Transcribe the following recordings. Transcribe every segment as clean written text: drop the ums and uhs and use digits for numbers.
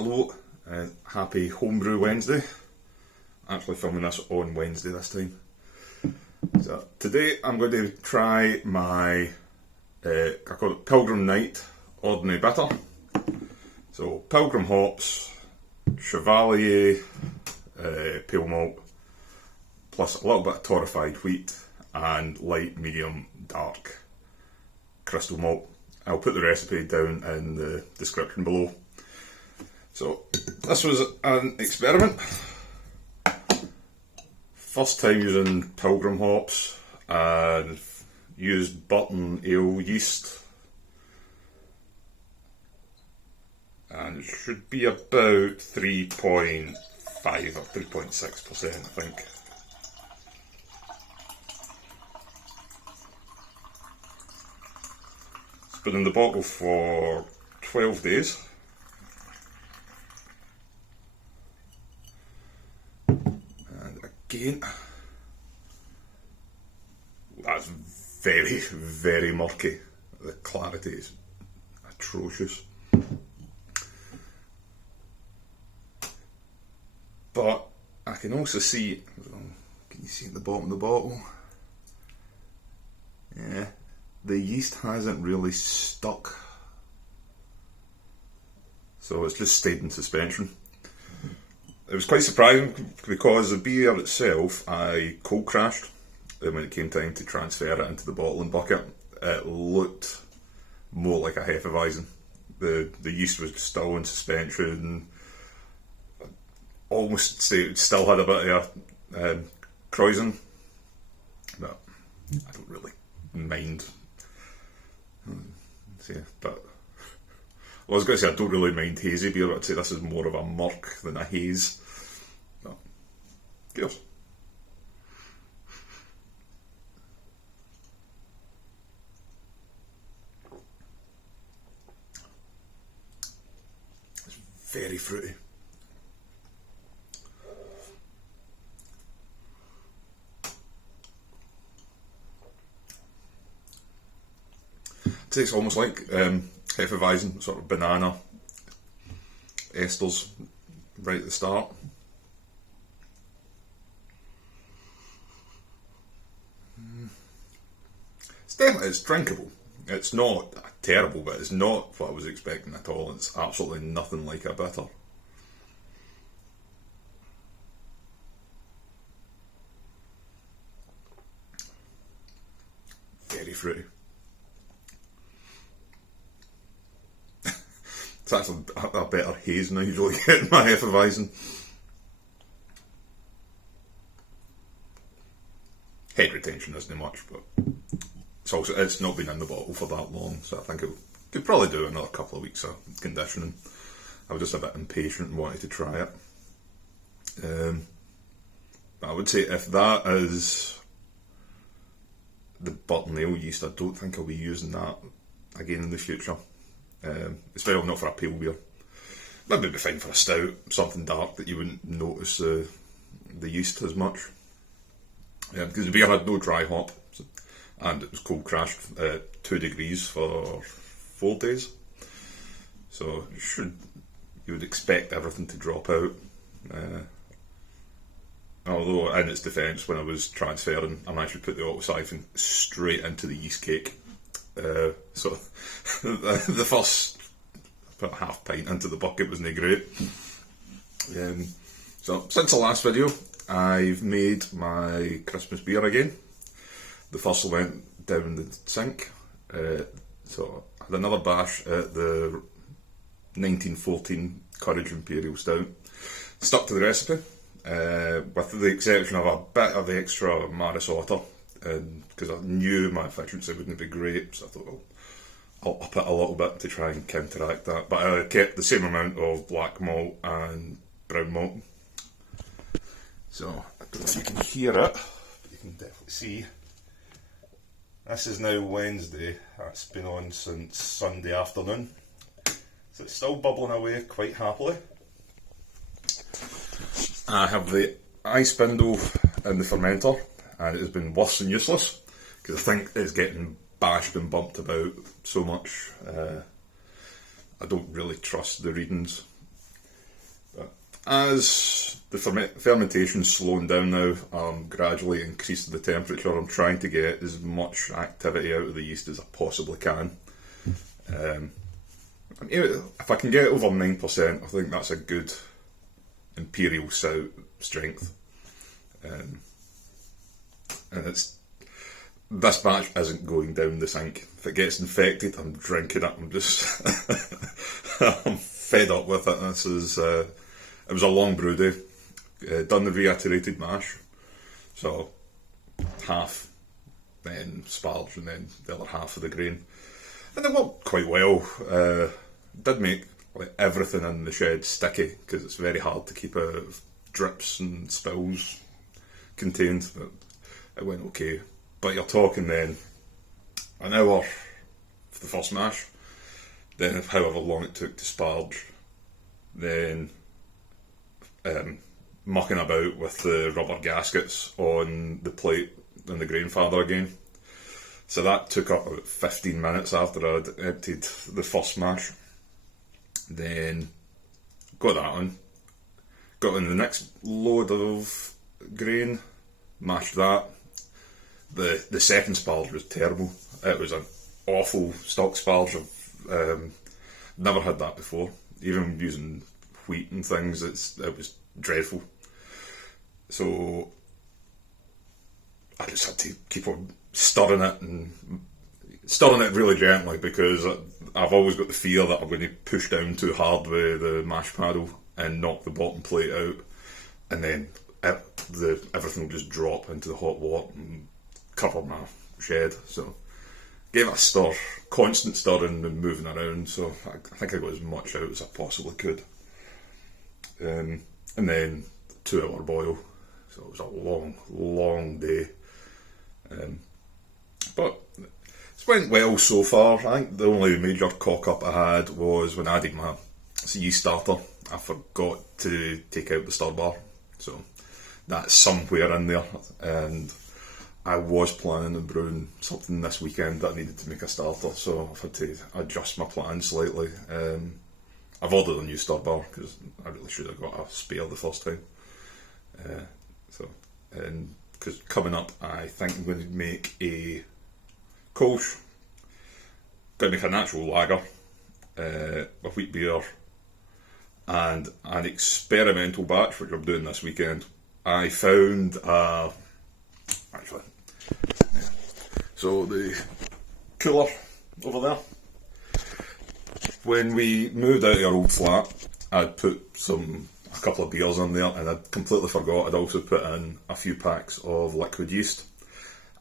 Hello, and happy Homebrew Wednesday. Actually filming this on Wednesday this time. So today I'm going to try my, I call it Pilgrim Knight Ordinary Bitter. So Pilgrim hops, Chevalier pale malt, plus a little bit of Torrefied Wheat and light, medium, dark crystal malt. I'll put the recipe down in the description below. So this was an experiment. First time using Pilgrim hops, and used Burton ale yeast, and it should be about 3.5 or 3.6%, I think. It's been in the bottle for 12 days. Again, that's very, very murky. The clarity is atrocious. But I can also see, can you see at the bottom of the bottle? Yeah, the yeast hasn't really stuck. So it's just stayed in suspension. It was quite surprising because the beer itself I cold crashed, and when it came time to transfer it into the bottling bucket, it looked more like a Hefeweizen. The yeast was still in suspension, almost say it still had a bit of Kreuzen, but I don't really mind. But I was going to say I don't really mind hazy beer, but I'd say this is more of a murk than a haze. But, cheers. It's very fruity. It tastes almost like Hefeweizen, sort of banana esters right at the start. It's drinkable. It's not terrible, but it's not what I was expecting at all. It's absolutely nothing like a bitter. Very fruity. It's actually a better haze than I usually get in my Hefeweizen. Head retention isn't much, but it's not been in the bottle for that long, so I think it could probably do another couple of weeks of conditioning. I was just a bit impatient and wanted to try it. But I would say if that is the Burton ale yeast, I don't think I'll be using that again in the future. Especially not for a pale beer. Maybe it'd be fine for a stout, something dark that you wouldn't notice the yeast as much. Because the beer had no dry hop, and it was cold crashed at 2 degrees for 4 days. So you would expect everything to drop out. Although in its defence, when I was transferring, I managed to put the auto siphon straight into the yeast cake. So the first about half pint into the bucket wasn't great. So since the last video, I've made my Christmas beer again. The first went down the sink. So I had another bash at the 1914 Courage Imperial Stout. Stuck to the recipe, with the exception of a bit of the extra Maris Otter. Because I knew my efficiency wouldn't be great, so I thought, well, I'll up it a little bit to try and counteract that. But I kept the same amount of black malt and brown malt. So, I don't know if you can hear it, but you can definitely see. This is now Wednesday, that's been on since Sunday afternoon. So it's still bubbling away quite happily. I have the ice spindle in the fermenter, and it has been worse than useless because I think it's getting bashed and bumped about so much. I don't really trust the readings. as the fermentation's slowing down now, I'm gradually increasing the temperature. I'm trying to get as much activity out of the yeast as I possibly can. If I can get over 9%, I think that's a good imperial stout strength. And this batch isn't going down the sink. If it gets infected, I'm drinking it. I'm just I'm fed up with it. This is it was a long brew day. Done the reiterated mash, so half, then sparge, and then the other half of the grain, and it worked quite well. Did make like everything in the shed sticky because it's very hard to keep out of drips and spills contained, but it went okay. But you're talking then an hour for the first mash, then however long it took to sparge, then mucking about with the rubber gaskets on the plate and the grain father again. So that took up about 15 minutes after I'd emptied the first mash. Then got that on, got in the next load of grain, mashed that. The second sparge was terrible. It was an awful stock sparge. I've never had that before. Even using wheat and things, it was dreadful. So I just had to keep on stirring it really gently, because I've always got the fear that I'm going to push down too hard with the mash paddle and knock the bottom plate out, and then everything will just drop into the hot water and cover my shed. So gave it a stir, constant stirring and moving around, so I think I got as much out as I possibly could. And then 2 hour boil, so it was a long day. But it's went well so far. I think the only major cock up I had was when I added my yeast starter. I forgot to take out the stir bar, so that's somewhere in there, and I was planning on brewing something this weekend that I needed to make a starter, so I've had to adjust my plan slightly. I've ordered a new stir bar because I really should have got a spare the first time. Because coming up, I think I'm going to make a Kolsch. Going to make a natural lager, a wheat beer, and an experimental batch, which I'm doing this weekend. I found so the cooler over there. When we moved out of our old flat, I'd put a couple of beers in there, and I'd completely forgot I'd also put in a few packs of liquid yeast.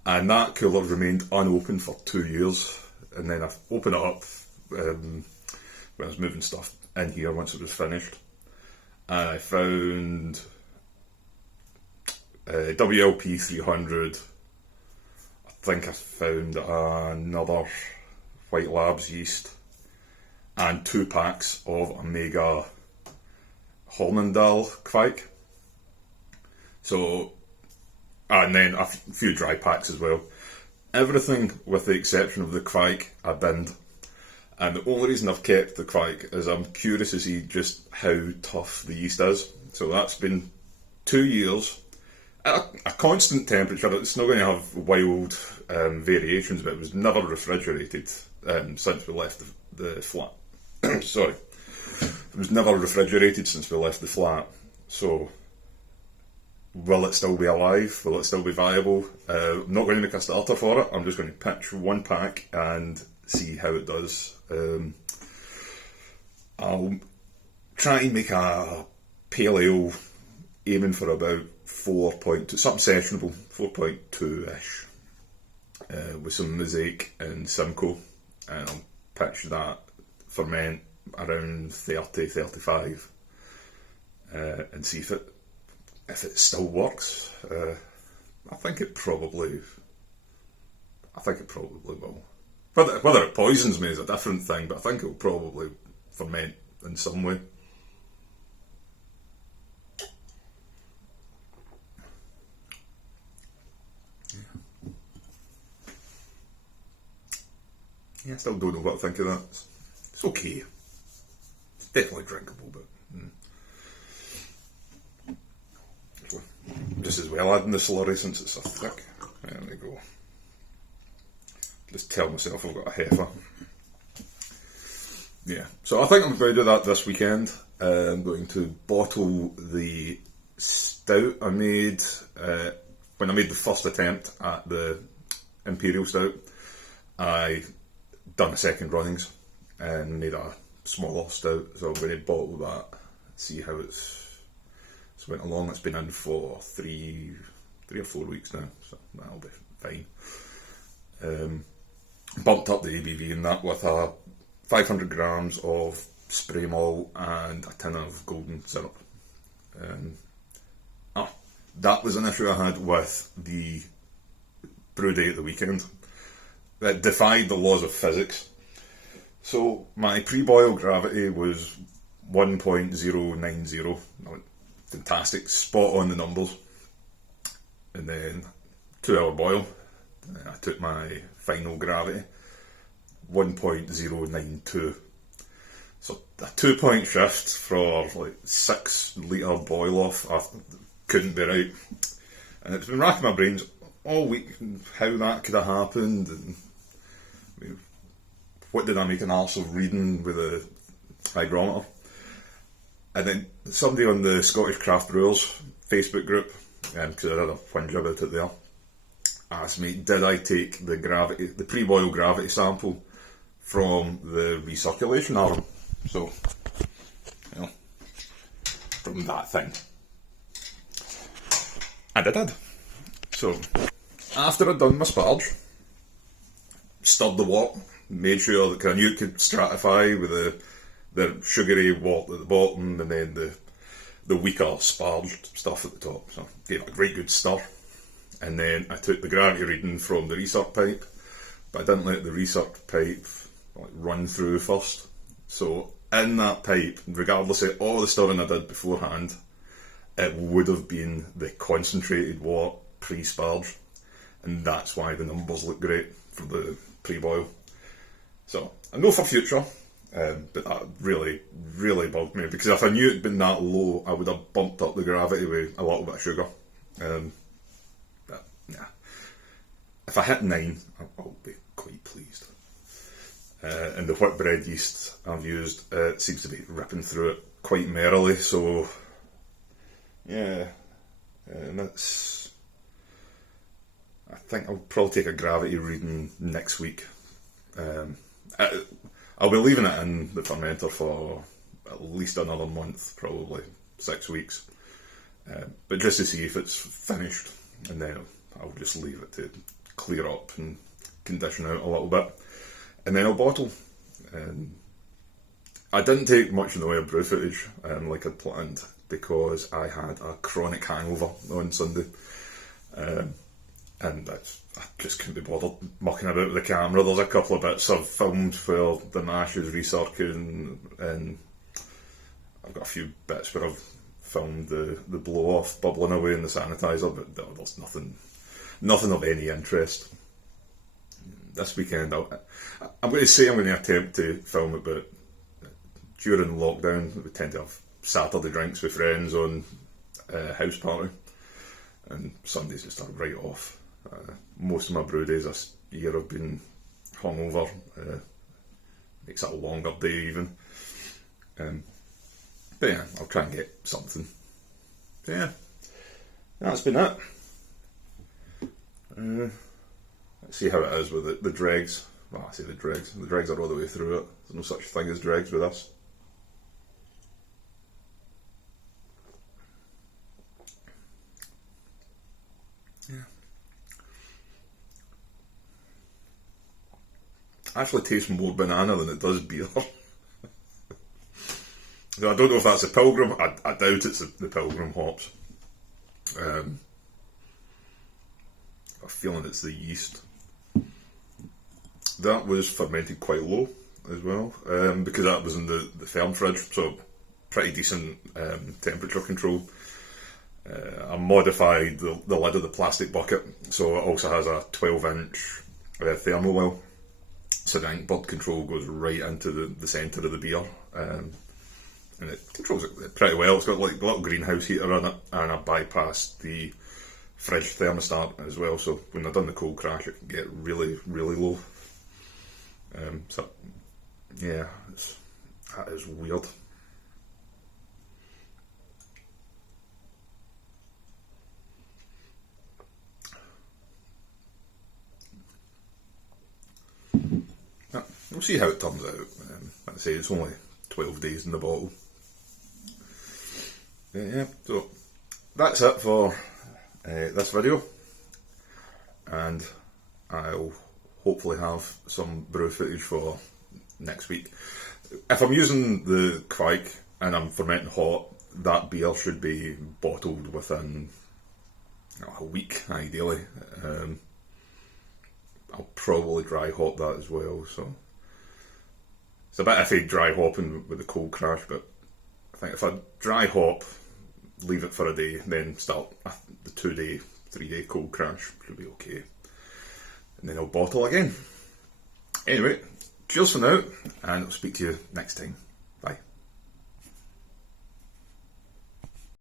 And that cooler remained unopened for 2 years. And then I opened it up when I was moving stuff in here once it was finished. And I found WLP 300. I think I found another White Labs yeast, and 2 packs of Omega Holmendal Kvike. So, and then a few dry packs as well. Everything with the exception of the Kvike I binned. And the only reason I've kept the Kvike is I'm curious to see just how tough the yeast is. So that's been 2 years at a constant temperature. It's not going to have wild variations, but it was never refrigerated since we left the flat. Sorry. It was never refrigerated since we left the flat. So, will it still be alive? Will it still be viable? I'm not going to make a starter for it. I'm just going to pitch 1 pack and see how it does. I'll try and make a pale ale aiming for about 4.2, something sessionable, 4.2-ish, with some Mosaic and Simcoe, and I'll pitch that ferment around 30-35 and see if it still works. I think it probably will. Whether it poisons me is a different thing, but I think it will probably ferment in some way. Yeah, I still don't know what I think of that. It's okay. It's definitely drinkable, but just as well adding the slurry since it's so thick. There we go. Just tell myself I've got a heifer. Yeah, so I think I'm going to do that this weekend. I'm going to bottle the stout I made when I made the first attempt at the Imperial Stout. I done a second runnings and made a smaller stout, so I'm going to bottle that, see how it's went along. It's been in for three or 4 weeks now, so that'll be fine. Bumped up the ABV in that with a 500 grams of spray malt and a tin of golden syrup. That was an issue I had with the brew day at the weekend. It defied the laws of physics. So my pre-boil gravity was 1.090. Fantastic, spot on the numbers. And then 2 hour boil, I took my final gravity, 1.092. So a 2 point shift for like 6 litre boil off, I couldn't be right. And it's been racking my brains all week how that could have happened, and what did I make an arse of reading with a hygrometer. And then somebody on the Scottish Craft Brewers Facebook group, because I had a whinge about it there, asked me, did I take the pre-boil gravity sample from the recirculation arm? So, from that thing. And I did. So, after I'd done my sparge, stirred the wort, made sure that I knew it could stratify with the sugary wort at the bottom and then the weaker sparged stuff at the top. So, gave it a great good stir. And then I took the gravity reading from the recirc pipe, but I didn't let the recirc pipe run through first. So in that pipe, regardless of all the stirring I did beforehand, it would have been the concentrated wort pre-sparge, and that's why the numbers look great for the pre-boil. So I know for future, but that really, really bugged me, because if I knew it'd been that low, I would have bumped up the gravity with a little bit of sugar. But yeah, if I hit 9, I'll be quite pleased. And the whitbread yeast I've used seems to be ripping through it quite merrily, so yeah, and that's, I think I'll probably take a gravity reading next week. I'll be leaving it in the fermenter for at least another month, probably 6 weeks, but just to see if it's finished, and then I'll just leave it to clear up and condition out a little bit, and then I'll bottle. I didn't take much in the way of brew footage like I'd planned, because I had a chronic hangover on Sunday, and I just couldn't be bothered mucking about with the camera. There's a couple of bits I've filmed where the mash is recirculating, and I've got a few bits where I've filmed the blow off bubbling away in the sanitizer, but there's nothing of any interest. This weekend I'm going to say I'm going to attempt to film it, but during lockdown we tend to have Saturday drinks with friends on house party, and Sundays just are right off. Most of my brew days this year have been hungover. Makes it a longer day even. But yeah, I'll try and get something. But yeah, that's been it. Let's see how it is with the dregs. Well, I say the dregs. The dregs are all the way through it. There's no such thing as dregs with us. Yeah. Actually tastes more banana than it does beer. So I don't know if that's the Pilgrim. I doubt it's the Pilgrim hops. I'm feeling it's the yeast. That was fermented quite low as well, because that was in the firm fridge, so pretty decent temperature control. I modified the lid of the plastic bucket, so it also has a 12-inch thermal well, so the ink bird control goes right into the centre of the beer. and it controls it pretty well. It's got like a little greenhouse heater on it, and I bypassed the fridge thermostat as well, so when I've done the cold crash it can get really, really low. So yeah, that is weird. We'll see how it turns out. Like I say, it's only 12 days in the bottle. Yeah, so that's it for this video, and I'll hopefully have some brew footage for next week. If I'm using the Kveik and I'm fermenting hot, that beer should be bottled within a week, ideally. I'll probably dry hop that as well, so it's a bit iffy dry hopping with the cold crash, but I think if I dry hop, leave it for a day, then start the 2-day, 3-day cold crash, should be okay. And then I'll bottle again. Anyway, cheers for now, and I'll speak to you next time.